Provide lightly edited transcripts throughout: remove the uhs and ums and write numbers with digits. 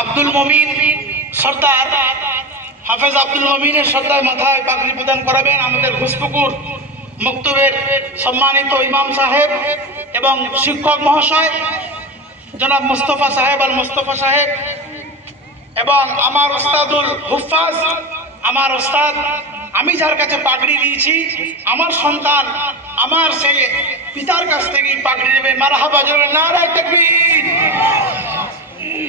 আব্দুল মমিন সর্দার, হাফেজ আব্দুল মমিনের সর্দার মাথায় পাগড়ি প্রদান করাবেন আমাদের ঘুষপুকুর মক্তবের সম্মানিত ইমাম সাহেব এবং শিক্ষক মহাশয় জনাব মুস্তফা সাহেব আল মুস্তফা সাহেব এবং আমার ওস্তাদুল হুফাজ, আমার ওস্তাদ। আমি যার কাছে পাগড়ি নিয়েছি আমার সন্তান আমার সেই পিতার কাছ থেকেই পাগড়ি নেবে। মারহাবা, জোরে নারায়ে তাকবীর।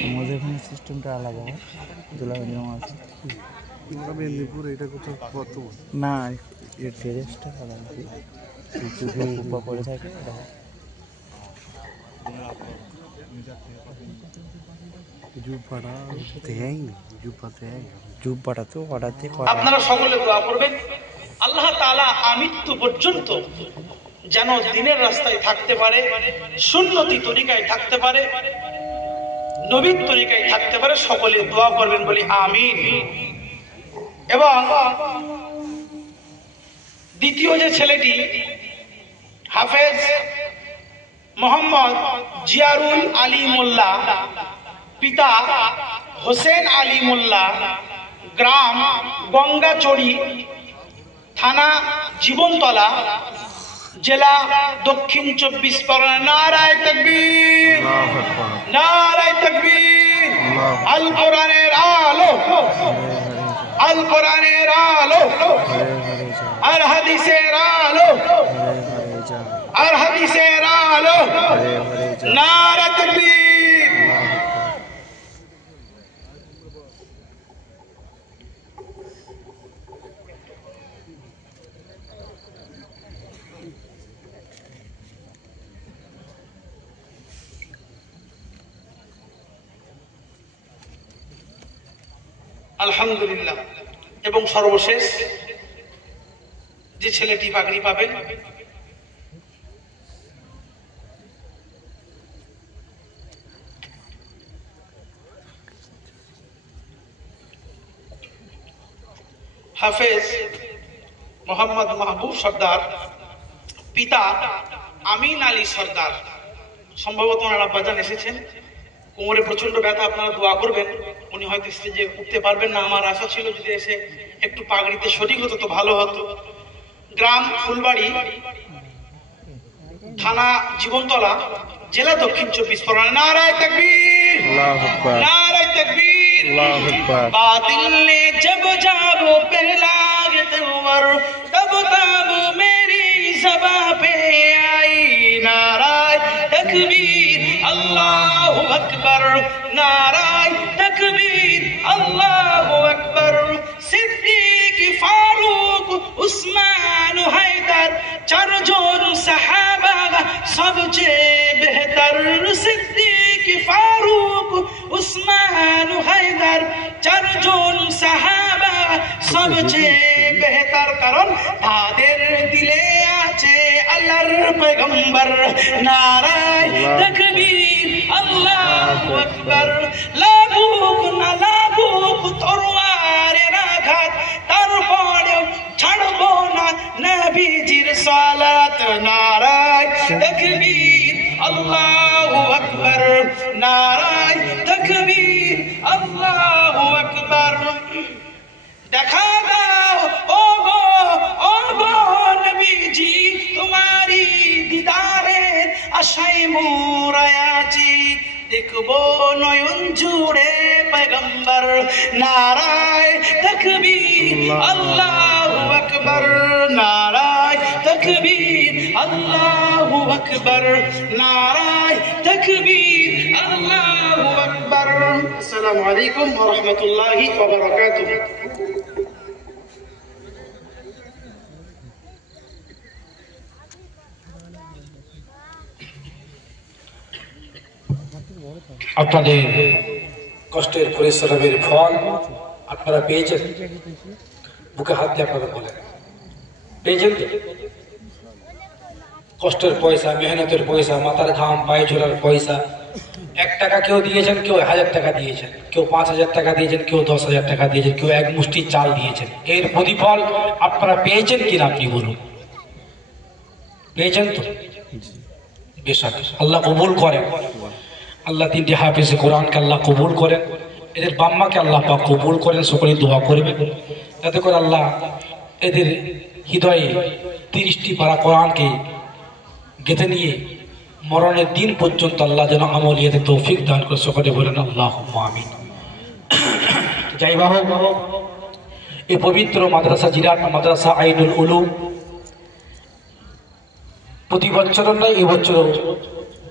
আমাদের এখানে সিস্টেমটা আলাদা, মেদিনীপুর এটা কোথাও কত না, এর ড্রেসটা আলাদা করে থাকে। আপনারা সকলে দোয়া করবেন আল্লাহ তাআলা আমৃত্যু পর্যন্ত যেন দিনের রাস্তায় থাকতে পারে, সুন্নতি তরিকায় থাকতে পারে, নবীর তরিকায় থাকতে পারে। সকলে দোয়া করবেন বলি আমিন। এবং দ্বিতীয় যে ছেলেটি হাফেজ মোহাম্মদ জিয়ারুল আলী মোল্লা, পিতা হোসেন আলী মোল্লা, গ্রাম গঙ্গাচড়ি, থানা জীবনতলা, জেলা দক্ষিণ 24 পরগনা। নারায়ে তাকবীর, নারায়ে তাকবীর। আল কোরআনের আলো, আল কোরআনের আলো, আর হাদিসের আলো, আর হাদিসের আলো। নারায়ে তাকবীর। আলহামদুলিল্লাহ। এবং সর্বশেষ যে ছেলেটি পাগড়ি পাবেন হাফেজ মোহাম্মদ মাহবুব সর্দার, পিতা আমিন আলী সর্দার। সম্ভবত ওনার আব্বাজান এসেছেন, কোমরে প্রচন্ড ব্যথা, আপনারা দোয়া করবেন। উনি হয়তো স্টেজে উঠতে পারবেন না। আমার আশা ছিল যদি এসে একটু পাগড়িতে শরীক হতো তো ভালো হতো। গ্রাম ফুলবাড়ি, থানা জীবনতলা, জেলা দক্ষিণ 24 পরগনা। নারায়ে তাকবীর, নারায়ে তাকবীর। বাতিল ने जब जब पहला तंवर तब तब मेरी ज़बां पे आई नाराए तकबीर, अल्लाहु अकबर, नाराए तकबीर, अल्लाहु अकबर। सिद्दीक, फारूक, उस्मान, हैदर, चारजोन सहाबा सबचेয়ে बेहतर। सिद्दीक, फारूक, उस्मान, हैदर, চারজন সাহাবা সবচেয়ে বেহতর, কারণ তাদের দিলে আছে আল্লাহর পয়গম্বর। নারায়ে তাকবীর, আল্লাহু আকবার। লাগুক না লাগুক তরবারের আঘাত, তারপরেও ছাড়বো না নবীজির সালাত। নারায়ে তাকবীর, আল্লাহু আকবার, নারায়ে তাকবীর, আল্লাহু আকবার। দেখা দাও ও গো নবীজি, তোমারি দিদারের আশায় মোরা আছি, দেখবো নয়ন জুড়ে পয়গম্বর। নারায়ে তাকবীর, আল্লাহু আকবার, নারায়ে তাকবীর, আল্লাহু আকবার, নারায়ে তাকবীর, আল্লাহু আকবার। আসসালামু আলাইকুম ওয়া রাহমাতুল্লাহি ওয়া বারাকাতুহু। আপনাদের কষ্টের পরিশ্রমের ফল আপনারা পেয়েছেন। বুকে হাত দিয়ে আপনারা বলেন, পেয়েছেন তো? কষ্টের পয়সা, মেহনতের পয়সা, মাথার ঘাম, পায়ে ঝোলার পয়সা। 1 টাকা কেউ দিয়েছেন, কেউ 1000 টাকা দিয়েছেন, কেউ 5000 টাকা দিয়েছেন, কেউ 10,000 টাকা দিয়েছেন, কেউ এক মুষ্টি চাল দিয়েছেন। এর প্রতিফল আপনারা পেয়েছেন কিনা আপনি বলুন? পেয়েছেন তো? বেশক আল্লাহ কবুল করেন। আল্লাহ তিনটি হাফেজে কোরআনকে আল্লাহ কবুল করেন, এদের বাম্মাকে আল্লাহ পাক কবুল করেন। সকলে দোয়া করবেন যাতে করে আল্লাহ এদের হৃদয়ে 30টি পারা কোরআনকে গেঁথে নিয়ে মরণের দিন পর্যন্ত আল্লাহ যেন আমলিয়াতে তৌফিক দান করে। সকলে বলেন আল্লাহুম্মা আমিন। যাই হোক, এই পবিত্র মাদ্রাসা জিরাত মাদ্রাসা আইনুল উলুম প্রতি বছর নয়, এই বছর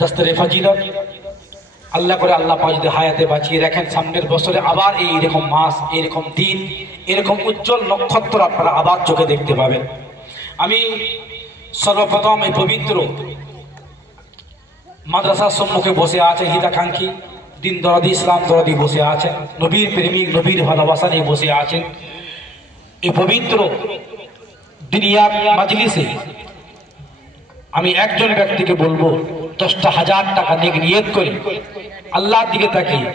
দাস্তারে ফাজিলত আল্লাহ করে আল্লাহ পাক যদি হায়াতে বাঁচিয়ে রাখেন, সামনের বছরে আবার এইরকম মাস, এইরকম দিন, এরকম উজ্জ্বল নক্ষত্র আপনারা আবার চোখে দেখতে পাবেন। আমি সর্বপ্রথম এই পবিত্র মাদ্রাসার সম্মুখে বসে আছে হিতাকাঙ্ক্ষী দিন দরদি ইসলাম দরদি বসে আছেন, নবীর প্রেমিক নবীর ভালোবাসা নিয়ে বসে আছেন। এই পবিত্র দুনিয়ার মাজলিসে আমি একজন ব্যক্তিকে বলবো 10,000 টাকা নিয়ত করে আল্লাহর দিকে তাকিয়ে,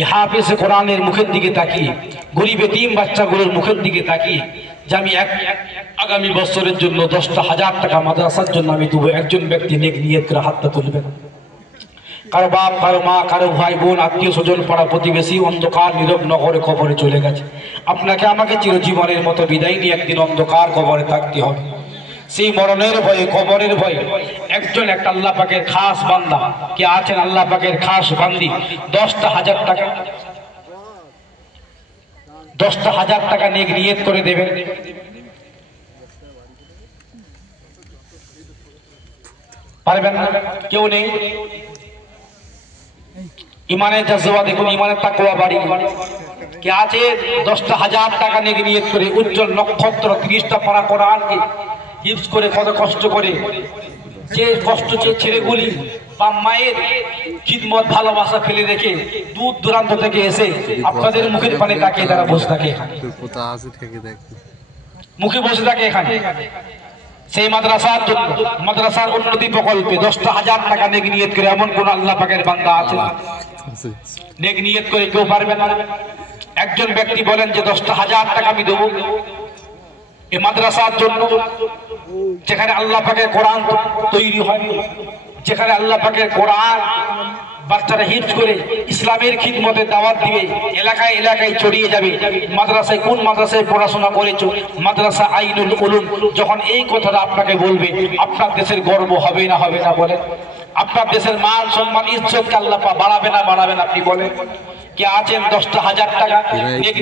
এই হাফেজে কোরআনের মুখের দিকে তাকিয়ে, গরিব এতিম বাচ্চাগুলোর মুখের দিকে তাকিয়ে যে আমি আগামী বছরের জন্য 10,000 টাকা মাদ্রাসার জন্য আমি দেবো। একজন ব্যক্তি নিয়ত করে হাতটা তুলবেন। কারো বাপ, কারো মা, কারো ভাই বোন, আত্মীয় স্বজন, পাড়া প্রতিবেশী অন্ধকার নীরব নগরে কবরে চলে গেছে। আপনাকে আমাকে চিরজীবনের মতো বিদায় নিয়ে একদিন অন্ধকার কবরে থাকতে হবে। সেই মরণের ভয়ে, কবরের ভয়ে একজন একটা আল্লাহ পাকের খাস বান্দা কে আছেন, আল্লাহ পাকের খাস বান্দি 10,000 টাকা 10,000 টাকা নিয়ত করে দেবেন। পারবেন না? কেউ নেই? ইমানের জজবা দেখুন, ইমানের তাকওয়া বাড়ি কে আছে 10,000 টাকা নিয়ত করে উজ্জ্বল নক্ষত্র 30টা পারা কোরআনকে হিফজ করে, কত কষ্ট করে, যে কষ্ট যে ছেলেগুলি বা মায়ের খিদমত ভালোবাসা ফেলে রেখে দূর দূরান্ত থেকে এসে আপনাদের মুখের পানে তাকিয়ে তারা বসে থাকে এখানে, মুখে বসে থাকে এখানে। সেই মাদ্রাসার জন্য, মাদ্রাসার উন্নতি প্রকল্পে 10,000 টাকা নিয়ত করে এমন কোন আল্লাহ পাকের বান্দা আছে? নিয়ত করে কেউ পারবে না? একজন ব্যক্তি বলেন যে 10,000 টাকা আমি দেবো এই মাদ্রাসার জন্য, যেখানে আল্লাহ পাকের কোরআন তৈরি হয়, যেখানে আল্লাহ পাকের কোরআন বাচ্চারা হিফজ করে ইসলামের খিদমতে দাওয়াত দিবে, এলাকায় এলাকায় ছড়িয়ে যাবে। মাদ্রাসায়, কোন মাদ্রাসায় পড়াশোনা করেছো? মাদ্রাসা আইনুল উলুম। যখন এই কথাটা আপনাকে বলবে, আপনার দেশের গর্ব হবে না হবে না বলেন? আপনার দেশের মান সম্মান ইজ্জতকে আল্লাহ পাক বাড়াবে না বাড়াবে না? আপনি বলেন। কে আছেন 10,000 টাকা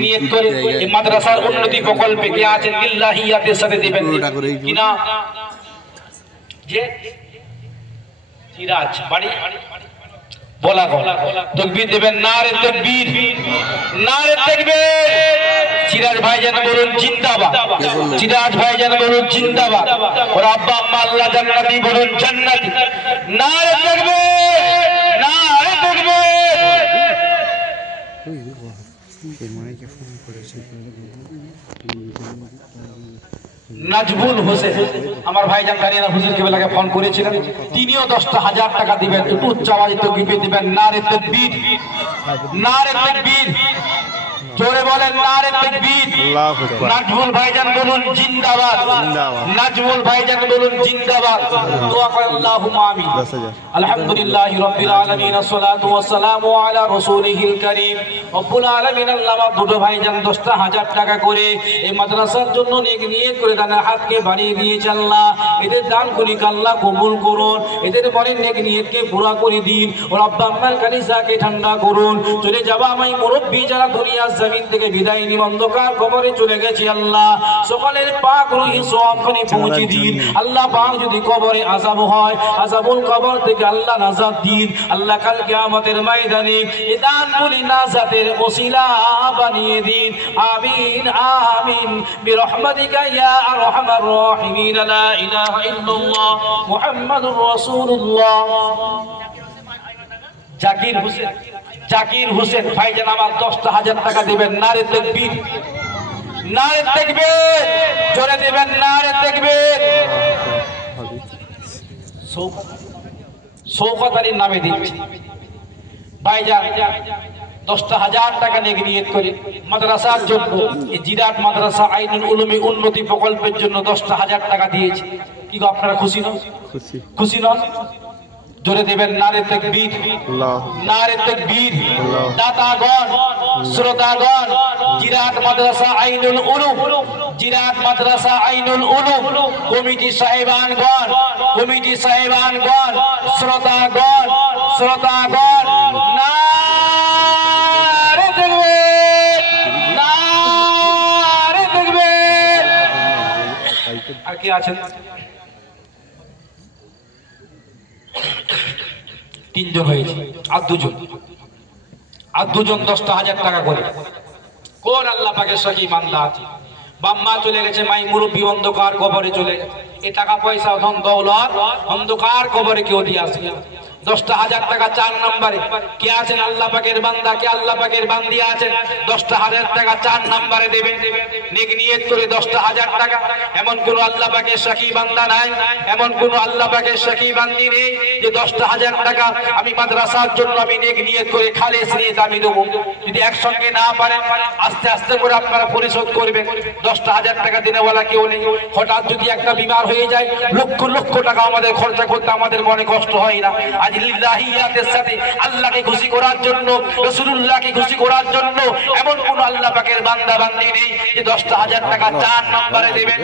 নিয়ত করে এই মাদ্রাসার উন্নতি প্রকল্পে কে আছেন লিল্লাহিয়াতের সাথে দিবেন কিনা? যে সিরাজ বাড়ি বলা তাকবীর দেবেন। নারে তাকবীর, নারে তাকবীর। সিরাজ ভাইজান বলুন জিন্দাবাদ, সিরাজ ভাইজান বলুন জিন্দাবাদ। ওর আব্বা আম্মা আল্লাহ জান্নাতি বলুন জান্নাতি। নারে তাকবীর, নারে তাকবীর। নাজবুল হোসেন আমার ভাইজান জানিনা হুজুর কেবলাকে ফোন করেছিলেন, তিনিও 10,000 টাকা দিবেন। একটু উচ্চ আওয়াজে তাকবীর দিবেন। নারে তাকবীর, নারে তাকবীর। জোরে বলেন নারে তাকবীর। নাজবুল ভাইজান বলুন জিন্দাবাদ, নাজবুল ভাইজান বলুন জিন্দাবাদ। দোয়া করেন আল্লাহুম্মা আমিন। আলহামদুলিল্লাহি রাব্বিল আলামিন, আসসালাতু ওয়াসসালামু আলা রাসূলিহিল কারীম। রব্বুল আলামিন আল্লাহ দুটো ভাইজান 10,000 টাকা করে এই মাদ্রাসার জন্য নিয়ত করে দানের হাতকে বাড়িয়ে দিয়েছে। আল্লাহ এদের দান করিকে আল্লাহ কবুল করুন, এদের মনের নিয়তকে পুরা করে দিন। ওর আব্বা আম্মার কালিজাকে ঠান্ডা করুন। চলে যাওয়া আমার মুরব্বি যারা দুনিয়ার জমিন থেকে বিদায় নিয়ে অন্ধকার কবরে চলে গেছে, আল্লাহ সকলের পাক রুহি সওয়াবখানি পৌঁছে দিন। আল্লাহ পাক যদি কবরে আযাব হয়, আযাবুল কবর থেকে আল্লাহ নাজাত দিন। আল্লাহ কাল কিয়ামতের ময়দানে এই দানগুলি নাজাতের ওসিলা বানিয়ে দিন। আমিন আমিন বিরহমাতিকা ইয়া আরহামার রাহিমিন। লা ইলাহা ইল্লাল্লাহ মুহাম্মাদুর রাসূলুল্লাহ। জাকির হোসেন, জাকির হোসেন ভাইজান আমার 10,000 টাকা দিবেন। নারে তাকবীর, নারে তাকবীর। জোরে দিবেন নারে তাকবীর। শওকত আলীর নামে দিচ্ছি ভাইজান 10,000 টাকা নিয়ত করে মাদ্রাসার জন্য, এই জিরাত মাদ্রাসা আইনুল উলুমে উন্নতি প্রকল্পের জন্য 10,000 টাকা দিয়েছি। কি গো আপনারা খুশি নন? খুশি নন? জোরে দেবেন নারে তাকবীর, নারে তাকবীর। দাতাগণ, শ্রোতাগণ, জিরাত মাদ্রাসা আইনুল উলুম, জিরাত মাদ্রাসা আইনুল উলুম কমিটি সাহেবানগণ, কমিটি সাহেবানগণ, শ্রোতাগণ, শ্রোতাগণ, নারে তাকবীর, নারে তাকবীর। আর কি আছেন? তিনজন হয়েছে, আর দুজন, আর দুজন 10,000 টাকা করে। কোন আল্লাহ পাকের সাথী বান্দা আছে? বাম্মা চলে গেছে, মাই মুরব্বী অন্ধকার কবরে চলে গেছে। এই টাকা পয়সা ধন দৌলত অন্ধকার কবরে কেউ দিয়ে আসে। 10,000 টাকা 4 নম্বরে কে আছেন? আল্লাহ পাকের বান্দা, কে আল্লাহ পাকের বান্দি আছেন? 10,000 টাকা 4 নম্বরে দেবেন। নেক নিয়ত করে 10,000 টাকা। এমন কোন আল্লাহ পাকের সাকি বান্দা নাই, এমন কোন আল্লাহ পাকের সাকি বান্দি নেই যে 10,000 টাকা আমি মাদ্রাসার জন্য আমি নেক নিয়ত করে খালেস নিয়ে আমি দেবো। যদি একসঙ্গে না পারেন আস্তে আস্তে করে আপনারা পরিশোধ করবেন। 10,000 টাকা দিনেওয়ালা কেউ নেই। হঠাৎ যদি একটা বিমার হয়ে যায়, লক্ষ লক্ষ টাকা আমাদের খরচা করতে আমাদের মনে কষ্ট হয় না? আজ লিল্লাহিয়াতের সাথে আল্লাহকে খুশি করার জন্য, রাসূলুল্লাহকে খুশি করার জন্য এমন কোন আল্লাহ পাকের বান্দা বান্দি নেই যে 10,000 টাকা 4 নম্বরে দেবেন।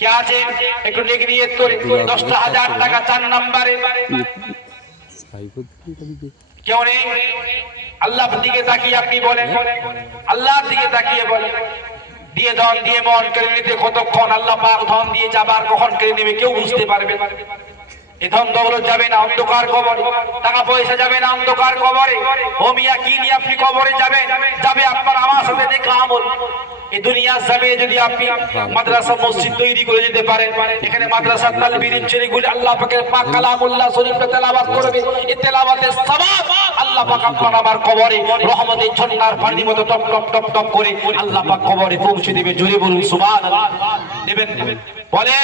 কে আছে? একটু নেক নিয়ত করে 10,000 টাকা 4 নম্বরে। কেউ নেই? আল্লাহর দিকে তাকিয়ে আপনি বলেন, আল্লাহর দিকে তাকিয়ে বলেন, দিয়ে ধন দিয়ে মন কেড়ে নিতে কতক্ষণ, আল্লাহ পাক ধন দিয়ে যাবার কখন কেড়ে নেবে কেউ বুঝতে পারবে না। এই ধন দৌলত যাবে না অন্ধকার কবরে, টাকা পয়সা যাবে না অন্ধকার কবরে। ও মিয়া কি নিয়ে আপনি কবরে যাবেন? যাবে আপনার আমার সাথে দেখা আমল। এই দুনিয়ার যাবে যদি আপনি মাদ্রাসা মসজিদ তৈরি করে যেতে পারেন, এখানে মাদ্রাসা তালবির ছেলেগুলি আল্লাহ পাকের পাক কালামুল্লাহ শরীফকে তেলাওয়াত করবে। এই তেলাওয়াতের সওয়াব আল্লাহ পাক আপনার আমার কবরে রহমতের ঝর্ণার পানির মতো টপ টপ টপ টপ করে আল্লাহ পাক কবরে পৌঁছে দেবে। জোরে বলুন সুবহানাল্লাহ। দেবেন বলে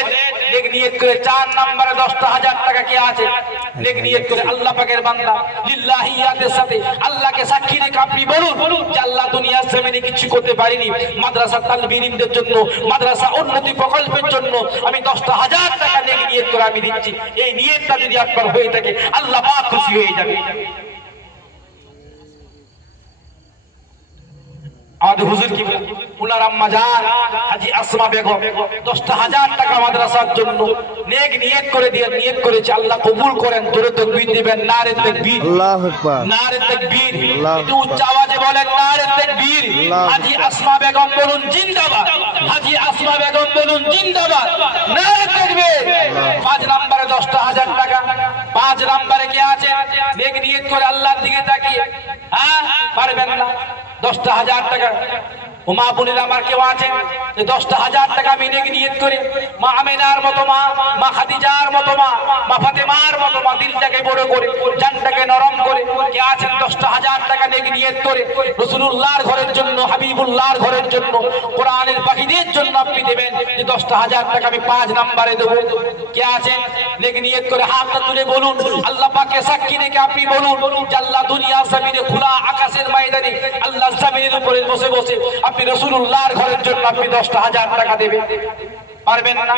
নেক নিয়ত করে 4 নম্বরে 10,000 টাকা কে আছে? নেক নিয়ত করে আল্লাহ পাকের বান্দা লিল্লাহিয়াতের সাথে আল্লাহকে সাক্ষী রেখে আপনি বলুন যে আল্লাহ দুনিয়ার জমিনে কিছু করতে পারিনি, মাদ্রাসা তালবিরিনদের জন্য, মাদ্রাসা উন্নতি প্রকল্পের জন্য আমি 10,000 টাকা নেক নিয়ত করে আমি দিচ্ছি। এই নিয়তটা যদি আপনার হয়ে থাকে আল্লাহ পাক খুশি হয়ে যাবে। আমাদের হুজুর কি উনার আম্মা জান হাজী আসমা বেগম 10,000 টাকা মাদ্রাসার জন্য নেক নিয়ত করে দিয়ে নিয়ত করেছে। আল্লাহ কবুল করেন। জোরে তাকবীর দিবেন, নারে তাকবীর, আল্লাহু আকবার, নারে তাকবীর। একটু উচ্চ আওয়াজে বলেন নারে তাকবীর। হাজী আসমা বেগম বলুন জিন্দাবাদ, হাজী আসমা বেগম বলুন জিন্দাবাদ, নারে তাকবীর। 5 নম্বরে 10,000 টাকা। 5 নম্বরে কে আছে? নেক নিয়ত করে আল্লাহর দিকে তাকিয়ে, হ্যাঁ পারবেন না 10,000 টাকা। ও মা বোনেরা আমার কেউ আছেন যে 10,000 টাকা আমি নেক নিয়ত করে মা আমিনার মতো মা, মা খাদিজার মতো মা, মা ফাতেমার মতো মা দিলটাকে বড় করে জানটাকে নরম করে কে আছেন 10,000 টাকা নেক নিয়ত করে রাসূলুল্লাহর ঘরের জন্য, হাবিবুল্লাহর ঘরের জন্য, কোরআনের পাখিদের জন্য আপনি দেবেন যে 10,000 টাকা আমি 5 নম্বরে দেব। কে আছেন? নেক নিয়ত করে হাতটা তুলে বলুন, আল্লাহ পাকে সাক্ষী রেখে আপনি বলুন যে আল্লাহ দুনিয়ার জমিনে খোলা আকাশের ময়দানে আল্লাহ জমিনের উপরে বসে বসে আপনি রাসূলুল্লাহর ঘরের জন্য আপনি 10,000 টাকা দেবেন। পারবেন না?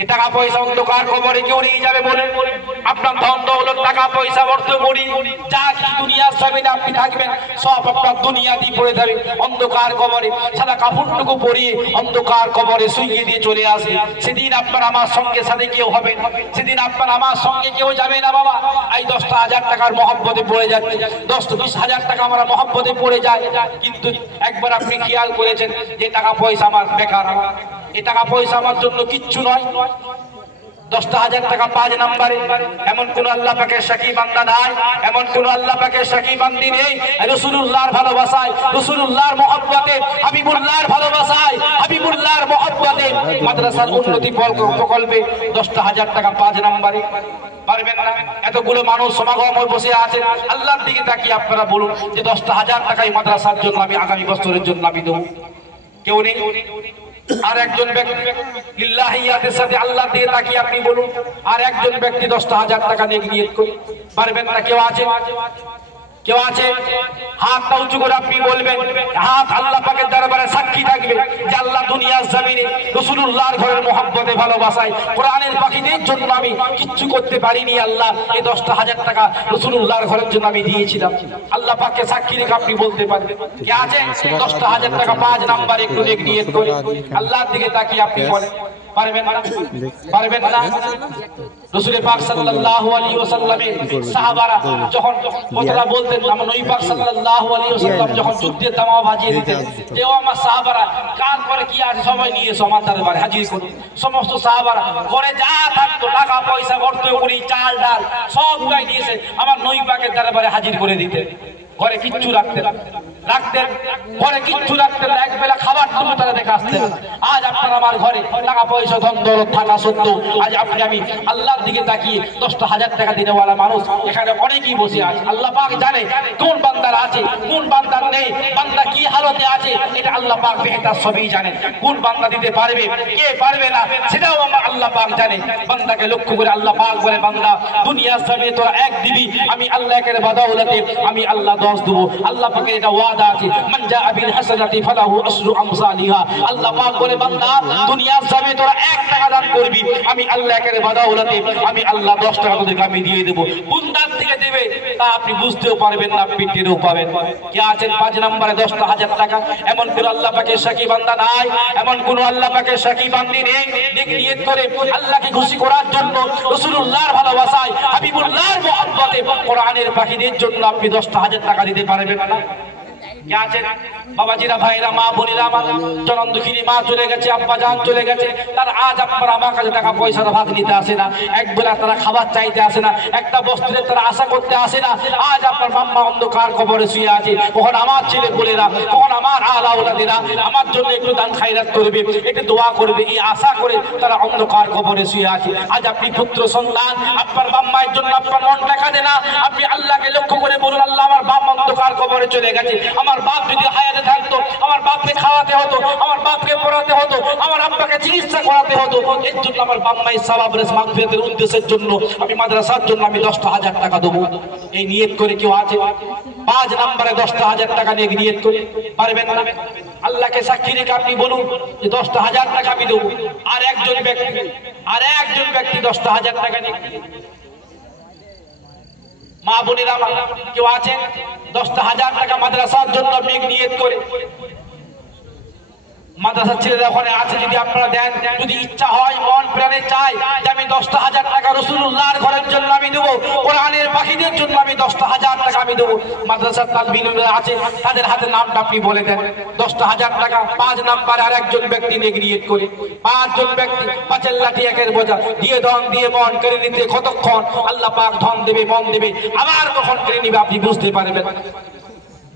এই টাকা পয়সা অন্ধকার কবরে কেউ নিয়ে যাবে বলে আপনার ধন দৌলত টাকা পয়সা অর্থ মরি যা কিছু দুনিয়ার জমিনে আপনি থাকবেন সব আপনার দুনিয়াতেই পড়ে যাবে। অন্ধকার কবরে সাদা কাপড়টুকু পরিয়ে অন্ধকার কবরে শুইয়ে দিয়ে চলে আসবে। সেদিন আপনার আমার সঙ্গে সাথে কেউ হবে না, সেদিন আপনার আমার সঙ্গে কেউ যাবে না। বাবা এই 10,000 টাকার মহব্বতে পড়ে যাচ্ছে, 10-20,000 টাকা আমরা মহব্বতে পড়ে যায়। কিন্তু একবার আপনি খেয়াল করেছেন যে টাকা পয়সা আমার বেকার, এই টাকা পয়সা আমার জন্য কিচ্ছু নয়। 10,000 টাকা 5 নম্বরে। এমন কোন আল্লাহ পাকের সাকি বান্দা নাই, এমন কোন আল্লাহ পাকের সাকি বান্দি নেই রাসূলুল্লাহর ভালোবাসায়, রাসূলুল্লাহর মহব্বতে, হাবিবুল্লাহর ভালোবাসায়, হাবিবুল্লাহর মহব্বতে মাদ্রাসার উন্নতি প্রকল্পে 10,000 টাকা 5 নম্বরে। পারবেন না? এতগুলো মানুষ সমাগম বসে আছেন, আল্লাহর দিকে তাকিয়ে আপনারা বলুন যে 10,000 টাকাই মাদ্রাসার জন্য আমি আগামী বছরের জন্য আমি দেব। কেউ নেই? আর একজন ব্যক্তি লিল্লাহিয়াতের সাথে আল্লাহর দিকে তাকিয়ে আপনি বলুন, আর একজন ব্যক্তি 10,000 টাকা নেক নিয়ত করে। পারবেন না? কেউ আছে? কেউ আছে? হাতটা উঁচু করে আপনি বলবেন, হাত আল্লাহ পাকের দরবারে সাক্ষী থাকবে যে আল্লাহ দুনিয়ার জমিনে রাসূলুল্লাহর ঘরের মহব্বতে ভালোবাসায় কোরআনের পাখিদের জন্য আমি কিচ্ছু করতে পারিনি। আল্লাহ এই 10,000 টাকা রাসূলুল্লাহর ঘরের জন্য আমি দিয়েছিলাম। আল্লাহ পাককে সাক্ষী রেখে আপনি বলতে পারবেন। কে আছে? 10,000 টাকা 5 নাম্বার একটু নিয়ত করে আল্লাহর দিকে তাকিয়ে আপনি বলেন, পারবেন না? পারবেন না? রাসূল পাক সাল্লাল্লাহু আলাইহি ওয়াসাল্লামের সাহাবারা যখন কথাটা বলতেন, আমার নবী পাক সাল্লাল্লাহু আলাইহি ওয়াসাল্লাম যখন যুদ্ধের তামা বাজিয়ে দিতেন, কেউ আমার সাহাবারা কার করে কি আছে সবাই নিয়ে এসো আমার দরবারে হাজির করুন। সমস্ত সাহাবারা ঘরে যা থাকতো টাকা পয়সা ভর্তি করে চাল ডাল সব গাই নিয়েছে আমার নবী পাকের দরবারে হাজির করে দিতেন। ঘরে কিচ্ছু রাখতেন ঘরে কিচ্ছু রাখতেন না, এক বেলা খাবার টুকু তারা দেখে আসতেন। আজ আপনার আমার ঘরে টাকা পয়সা ধন দৌলত থাকা সত্ত্বেও আজ আপনি আমি আল্লাহর দিকে তাকিয়ে 10,000 টাকা দিনেওয়ালা মানুষ এখানে অনেকেই বসে আছে। আল্লাহ পাক জানে কোন বান্দার আছে কোন বান্দার নেই, বান্দা কি হালতে আছে এটা আল্লাহ পাক বেহতার সবই জানেন। কোন বান্দা দিতে পারবে কে পারবে না সেটাও আমার আল্লাহ পাক জানে। বান্দাকে লক্ষ্য করে আল্লাহ পাক বলে, বান্দা দুনিয়ার জমিনে তোরা এক দিবি, আমি আল্লাহকে বদৌলতে আমি আল্লাহ 10 দেব। আল্লাহ পাকের এটা ওয়াদা আছে, মান জাআ বিল হাসানাতি ফালাহু আশরু আমসালিহা। আল্লাহ পাক বলে, বান্দা দুনিয়ার জমিনে তোরা 1 টাকা দান করবি, আমি আল্লাহকে বদৌলতে আমি আল্লাহ 10 টাকা তোদেরকে আমি দিয়ে দেব। কোন দান থেকে দেবে তা আপনি বুঝতেও পারবেন না, আপনি টেরও পাবেন। কে আছেন 5 নম্বরে 10,000 টাকা? এমন কোন আল্লাহ পাকের সাকি বান্দা নাই, এমন কোন আল্লাহ পাকের সাকি বান্দি নেই নিয়ত করে আল্লাহকে খুশি করার জন্য রাসূলুল্লাহর ভালোবাসায় হাবিবুল্লাহর মহব্বতে কোরআনের পাখিদের জন্য আপনি 10,000 টাকা দিতে পারবেন না? কে আছেন? বাবাজিরা, ভাইরা, মা বোনেরা, আমার জনম দুঃখিনী মা চলে গেছে, আব্বা জান চলে গেছে, তার আজ আপনার আমার কাছে টাকা পয়সার ভাগ নিতে আসে না, একবেলা তারা খাবার চাইতে আসে না, একটা বস্ত্রের তারা আশা করতে আসে না। আজ আপনার মাম্মা অন্ধকার কবরে শুয়ে আছে, কখন আমার ছেলে বলেরা, কখন আমার আলাউলাদেরা আমার জন্য একটু দান খায়রাত করবে, একটু দোয়া করবে, এই আশা করে তারা অন্ধকার কবরে শুয়ে আছে। আজ আপনি পুত্র সন্তান, আপনার মাম্মার জন্য আপনার মনটা কাঁদে না, আপনি আল্লাহকে লক্ষ্য করে বলুন, আল্লাহ আমার বাপ অন্ধকার কবরে চলে গেছে, আমার বাপ যদি হায়াতে থাকতো আমার বাপকে খাওয়াতে হতো, আমার বাপকে পড়াতে হতো, আমার আব্বাকে চিকিৎসা করাতে হতো, এর জন্য আমার বাম্মাই সওয়াবের মাগফিরাতের উদ্দেশ্যের জন্য আমি মাদ্রাসার জন্য আমি 10,000 টাকা দেবো। এই নিয়ত করে কেউ আছে? 5 নম্বরে 10,000 টাকা নিয়ে নিয়ত করে পারবেন না? আল্লাহকে সাক্ষী রেখে আপনি বলুন যে 10,000 টাকা আমি দেবো। আর একজন ব্যক্তি 10,000 টাকা নিয়ে, মা বোনেরা কেউ আছেন 10,000 টাকা মাদ্রাসার জন্য আপনি নিয়ত করে, মাদ্রাসার ছেলেরা ওখানে আছে, যদি আপনারা দেন, যদি ইচ্ছা হয় মন প্রাণে চাই যে আমি 10,000 টাকা রাসূলুল্লাহর ঘরের জন্য আমি দেবো, কোরআনের পাখিদের জন্য আমি 10,000 টাকা আমি দেবো, মাদ্রাসার তালবিলরা আছে তাদের হাতে নামটা আপনি বলে দেন। 10,000 টাকা 5 নাম্বার আর একজন ব্যক্তি নিয়ত করে, 5 জন ব্যক্তি 5 লাঠি একের বোঝা দিয়ে ধন দিয়ে মন করে নিতে কতক্ষণ আল্লাহ পাক ধন দেবে মন দেবে, আবার কখন করে নিবে আপনি বুঝতে পারবেন।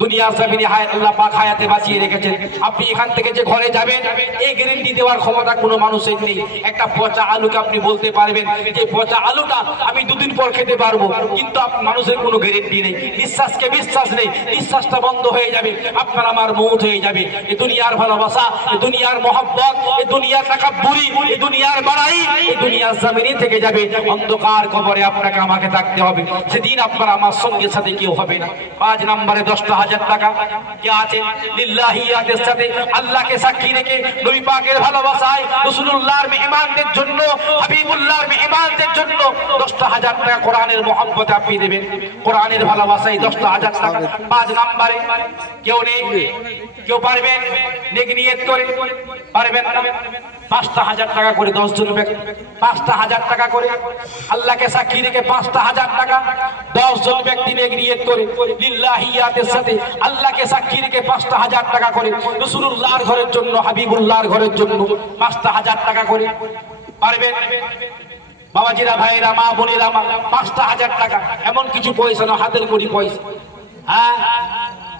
দুনিয়ার জমিনে আল্লাহ পাক হায়াতে বাঁচিয়ে রেখেছেন। আপনি এখান থেকে যে ঘরে যাবেন এই গ্যারান্টি দেওয়ার ক্ষমতা কোনো মানুষের নেই। একটা পচা আলুকে আপনি বলতে পারবেন যে পচা আলুটা আমি 2 দিন পর খেতে পারবো, কিন্তু মানুষের কোনো গ্যারান্টি নেই। নিঃশ্বাসকে বিশ্বাস নেই, নিঃশ্বাসটা বন্ধ হয়ে যাবে, আপনার আমার মৌত হয়ে যাবে। এই দুনিয়ার ভালোবাসা, এই দুনিয়ার মহব্বত, এই দুনিয়ার তাকাব্বুরি, এই দুনিয়ার বাড়াই, এই দুনিয়ার জমিনে থেকে যাবে, অন্ধকার কবরে আপনাকে আমাকে থাকতে হবে। সেদিন আপনার আমার সঙ্গে সাথে কেউ হবে না। 5 নম্বরে 10,000 টাকা কে আছে? লিল্লাহিয়াতের সাথে আল্লাহকে সাক্ষী রেখে নবী পাকের ভালোবাসায় রাসূলুল্লাহর মেহমানদের জন্য, হাবিবুল্লাহর মেহমানদের জন্য 10,000 টাকা কোরআনের মহব্বতে আপনি দেবেন, কোরআনের ভালোবাসায় 10,000 টাকা। 5 নম্বরে কেউ নেই, কেউ পারবেন? নিয়ত করে পারবেন না? 5,000 টাকা করে 10 জন ব্যক্তি, 5,000 টাকা করে আল্লাহকে সাক্ষী রেখে 5,000 টাকা 10 জন ব্যক্তি নিয়ত করে লিল্লাহিয়াতের সাথে আল্লাহকে সাক্ষী রেখে 5,000 টাকা করে রাসূলুল্লাহর ঘরের জন্য, হাবিবুল্লাহর ঘরের জন্য 5,000 টাকা করে পারবেন? বাবাজিরা, ভাইরা, মা বোনেরা, 5,000 টাকা এমন কিছু পয়সা না, হাতের কড়ি পয়সা। হ্যাঁ,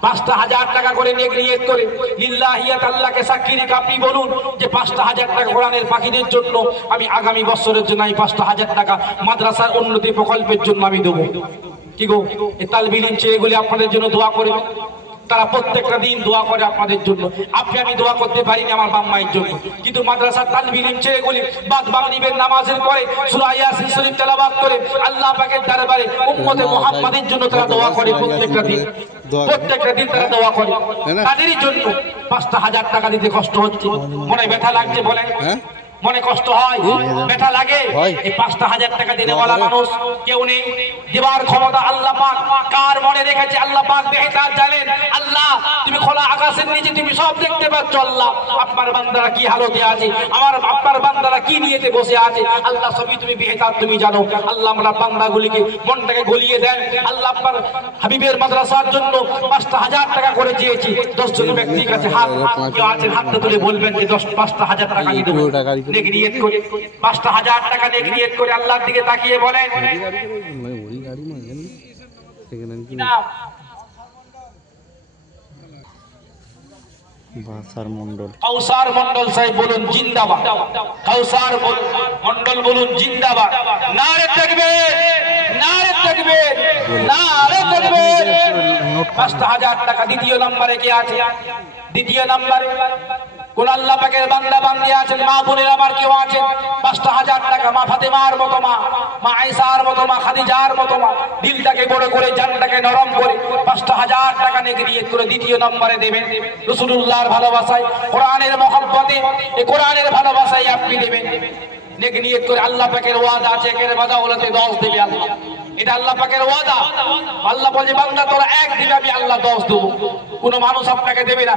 5,000 টাকা করে নিয়ত করে লিল্লাহিয়াত আল্লাহকে সাক্ষী রেখে আপনি বলুন যে 5,000 টাকা কোরআনের পাখিদের জন্য আমি আগামী বছরের জন্য আমি 5,000 টাকা মাদ্রাসার উন্নতি প্রকল্পের জন্য আমি দেবো। কি গো, এই তালবিল ছেলেগুলি আপনাদের জন্য দোয়া করবে, তারা প্রত্যেকটা দিন দোয়া করে আপনাদের জন্য। আপনি আমি দোয়া করতে পারিনি আমার মায়ের জন্য, কিন্তু মাদ্রাসার তালবি ইলম ছেড়ে গলি বাদ মাগরিবের নামাজের পরে সূরা ইয়াসিন শরীফ তেলাওয়াত করে আল্লাহ পাকের দরবারে উম্মতে মুহাম্মাদের জন্য তারা দোয়া করে প্রত্যেকটা দিন তারা দোয়া করে। তাদেরই জন্য 5,000 টাকা দিতে কষ্ট হচ্ছে, মনে ব্যথা লাগছে, বলেন মনে কষ্ট হয়, ব্যথা লাগে। এই 5,000 টাকা দিতে বলা মানুষ কেউ নেই, দেওয়ার ক্ষমতা আল্লাহ পাক কার মনে রেখেছে আল্লাহ পাক বেহতার জানেন। আল্লাহ তুমি খোলা আকাশের নিচে তুমি সব দেখতে পাচ্ছ। আল্লাহ আপনার বান্দারা কি হালতে আছে, আপনার বান্দারা কি নিয়েতে বসে আছে, আল্লাহ সবই তুমি বেহতার তুমি জানো। আল্লাহ আমরা বান্দাগুলিকে মনটাকে গলিয়ে দেন। আল্লাহ আপনার হাবিবের মাদ্রাসার জন্য 5,000 টাকা করে চেয়েছি। 10 জন ব্যক্তির কাছে হাত কেউ আছেন হাতটা তুলে বলবেন যে 5,000 টাকা দিয়ে দেবো। নেক নিয়ত করে 5,000 টাকা নেক নিয়ত করে আল্লাহর দিকে তাকিয়ে বলেন কাউসার মন্ডল সাহেব বলুন জিন্দাবাদ, কাউসার মন্ডল বলুন জিন্দাবাদ। নারে তাকবীর, নারে তাকবীর, নারে তাকবীর। 5,000 টাকা দ্বিতীয় নম্বরে কে আছে? দ্বিতীয় নম্বরে কোন আল্লাহ পাকের বান্দা বান্দি আছেন, মা বোনের আমার কেউ আছেন? 5,000 টাকা মা ফাতেমার মতো, মা আয়েশার মতো, মা খাদিজার মতো মা দিলটাকে বড় করে জানটাকে নরম করে 5,000 টাকা নেকি নিয়ত করে দ্বিতীয় নম্বরে দেবেন। রাসূলুল্লাহর ভালোবাসায়, কোরআনের মহব্বতে, এই কোরআনের ভালোবাসায় আপনি দেবেন নেকি নিয়ত করে। আল্লাহ পাকের ওয়াদা আছে, একের বাদাওলাতে 10 দেবে আল্লাহ, এটা আল্লাহ পাকের ওয়াদা। আল্লাহ বলে বান্দা তোরা 1 দিবে, আমি আল্লাহ 10 দেব। কোনো মানুষ আপনাকে দেবে না।